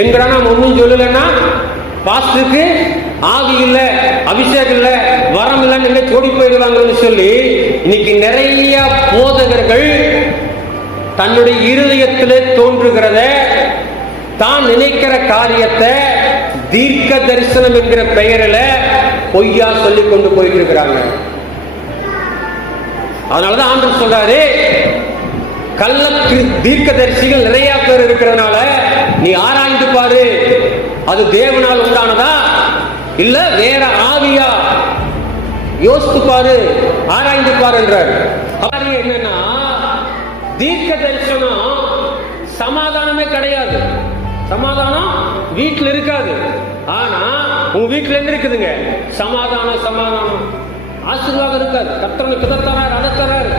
எங்கடா நாம் ஒன்னும் சொல்லலன்னா பாஸ்டருக்கு ஆவி இல்ல, அபிஷேகம் இல்ல, வரம் இல்லைன்னு ஓடி போயிடுவாங்கன்னு சொல்லி இன்னைக்கு நிறைய போதகர்கள் தன்னுடைய இருதயத்திலே தோன்றுகிறத, தான் நினைக்கிற காரியத்தை தீர்க்க தரிசனம் என்கிற பெயரில் பொய்யா சொல்லி கொண்டு போயிருக்கிறாங்க. அதனாலதான் ஆண்டவர் சொல்றாரு, கள்ள தீர்க்கதரிசிகள் நிறைய பேர் இருக்கிறதுனால நீ ஆராய்ந்து பாரு, அது தேவனால் உண்டானதா இல்ல வேற ஆவியா, யோசித்து பாரு, ஆராய்ந்து பாரு என்றார். என்னன்னா தீர்க்க தரிசனம் சமாதானமே கிடையாது. சமாதானம் வீட்டுல இருக்காது. ஆனா உங்க வீட்டுல என்ன இருக்குதுங்க? சமாதானம். சமாதானம் ஆசீர்வாதம் இருக்காது. கர்த்தனுக்கு இதை தரார், அதை தரார்,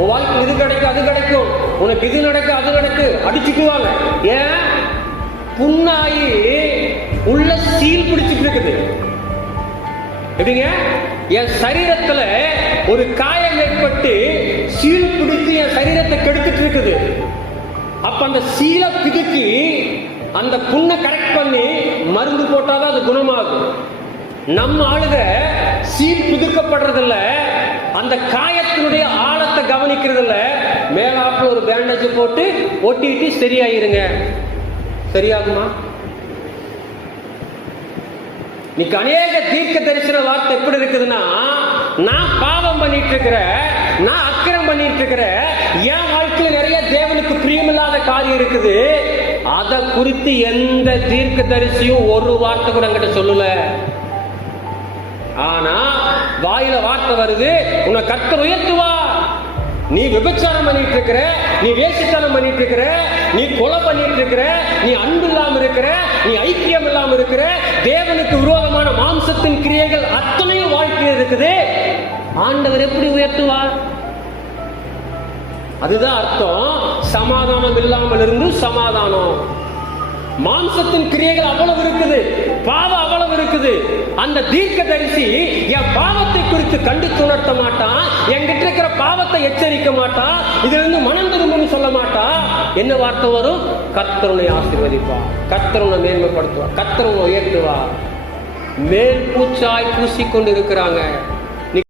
உன் வாழ்க்கை இது கிடைக்கும், அது கிடைக்கும், உனக்கு இது நடக்கும், அது நடக்கு, அடிச்சுக்குவாங்க. ஏன்? புண்ணாயி உள்ள சீல் பிடிச்சிட்டு இருக்குது. எப்படிங்க? என் சரீரத்துல ஒரு காயம் ஏற்பட்டு சீல் பிடித்து என் சரீரத்தை கெடுத்துட்டு இருக்குது. அப்ப அந்த சீலை பிதுக்கி அந்த புண்ணை கரெக்ட் பண்ணி மருந்து போட்டாதான் அது குணமாகும். நம்ம ஆளுக சீல் பிதுக்கப்படுறதில்ல, அந்த காயத்தினுடைய ஆழத்தை கவனிக்கிறதில்ல, மேலாப்புல ஒரு பேண்டேஜ் போட்டு ஒட்டிட்டு சரியாயிருங்க. சரியாகுமா? இன்னைக்கு அநேக தீர்க்க தரிசன வார்த்தை எப்படி இருக்குதுன்னா, நான் பாவம் பண்ணிட்டு இருக்கிறேன், நான் அக்கிரம் பண்ணிட்டு இருக்கிறேன், என் வாழ்க்கையில் நிறைய தேவனுக்கு பிரியமில்லாத காரியம் இருக்குது, அதை குறித்து எந்த தீர்க்க தரிசியும் ஒரு வார்த்தை கூட என்கிட்ட சொல்லல. ஆனா வாயில வார்த்தை வருது, உன்னை கர்த்தர் உயர்த்துவா. நீ விபச்சாரம் பண்ணிட்டு இருக்கிற, நீ வேசித்தனம் பண்ணிட்டு இருக்கிற, நீ கொலை பண்ணிட்டு இருக்கிற, நீ அன்பு இல்லாம இருக்கிற, நீ ஐக்கியம் இல்லாம இருக்கிற, தேவனுக்கு விரோதமான மாம்சத்தின் கிரியைகள் அத்தனையும் வாழ்க்கையில் இருக்குது, ஆண்டவர் எப்படி உயர்த்துவார்? அதுதான் அர்த்தம். சமாதானம் இல்லாமல் இருந்து சமாதானம். மாம்சத்தின் கிரியைகள் அவ்வளவு இருக்குது, பாவம் அவ்வளவு இருக்குது. அந்த தீர்க்க தரிசி என் பாவத்தை குறித்து கண்டித்து உணர்த்த மாட்டான், என்கிட்ட இருக்கிற பாவத்தை எச்சரிக்க மாட்டான், இதுல இருந்து மனம் திரும்புன்னு சொல்ல மாட்டான். என்ன வார்த்தை வரும்? கர்த்தருனை ஆசீர்வதிப்பா, கர்த்தருனை மேன்மைப்படுத்துவா, கர்த்தருனை உயர்த்துவா. மேல் பூச்சாய் பூசிக்கொண்டு இருக்கிறாங்க.